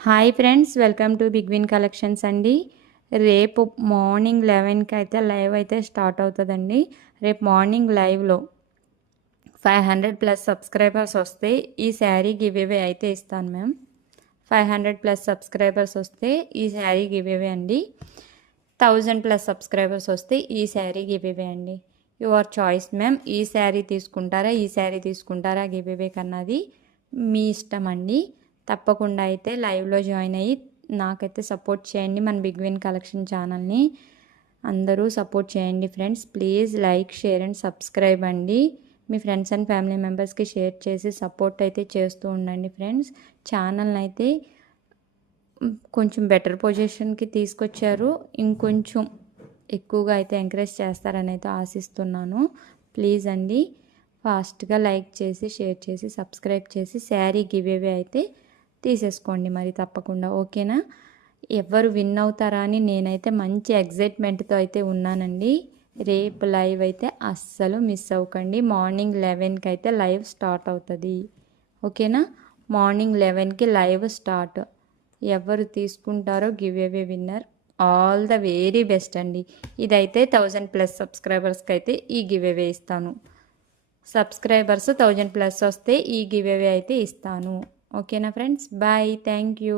Hi friends, welcome to big win collections అండి. రేపు morning 11కి అయితే లైవ్ అయితే స్టార్ట్ అవుతుందండి. రేపు మార్నింగ్ లైవ్లో 500 ప్లస్ సబ్స్క్రైబర్స్ వస్తే ఈ శారీ గివ్ అవే అయితే ఇస్తాను మ్యామ్. 500 ప్లస్ సబ్స్క్రైబర్స్ వస్తే ఈ శారీ గివ్ అవే అండి. 1000 ప్లస్ సబ్స్క్రైబర్స్ వస్తే ఈ శారీ గివ్ అవే అండి. Your choice ma'am. ఈ శారీ తీసుకుంటారా గివ్ అవే కన్నది మీ ఇష్టం అండి. తప్పకుండా అయితే లైవ్లో జాయిన్ అయ్యి నాకైతే సపోర్ట్ చేయండి. మన బిగ్ విన్ కలెక్షన్ ఛానల్ని అందరూ సపోర్ట్ చేయండి friends. Please like, share and subscribe అండి. మీ ఫ్రెండ్స్ అండ్ ఫ్యామిలీ మెంబర్స్కి షేర్ చేసి సపోర్ట్ అయితే చేస్తూ ఉండండి ఫ్రెండ్స్. ఛానల్ని అయితే కొంచెం బెటర్ పొజిషన్కి తీసుకొచ్చారు. ఇంకొంచెం ఎక్కువగా అయితే ఎంకరేజ్ చేస్తారని అయితే ఆశిస్తున్నాను. ప్లీజ్ అండి ఫాస్ట్గా లైక్ చేసి, షేర్ చేసి, సబ్స్క్రైబ్ చేసి శారీ గివ్ అవే అయితే తీసేసుకోండి మరి తప్పకుండా. ఓకేనా? ఎవరు విన్ అవుతారా అని నేనైతే మంచి ఎగ్జైట్మెంట్తో అయితే ఉన్నానండి. రేపు లైవ్ అయితే అస్సలు మిస్ అవ్వకండి. మార్నింగ్ 11కి అయితే లైవ్ స్టార్ట్ అవుతుంది. ఓకేనా? మార్నింగ్ 11కి లైవ్ స్టార్ట్. ఎవరు తీసుకుంటారో give away winner. All the very best అండి. ఇదైతే 1000 ప్లస్ సబ్స్క్రైబర్స్కి అయితే ఈ గివ్ అవే ఇస్తాను. సబ్స్క్రైబర్స్ 1000 ప్లస్ వస్తే ఈ గివ్ అవే అయితే ఇస్తాను. ఓకేనా ఫ్రెండ్స్? బాయ్. Thank you.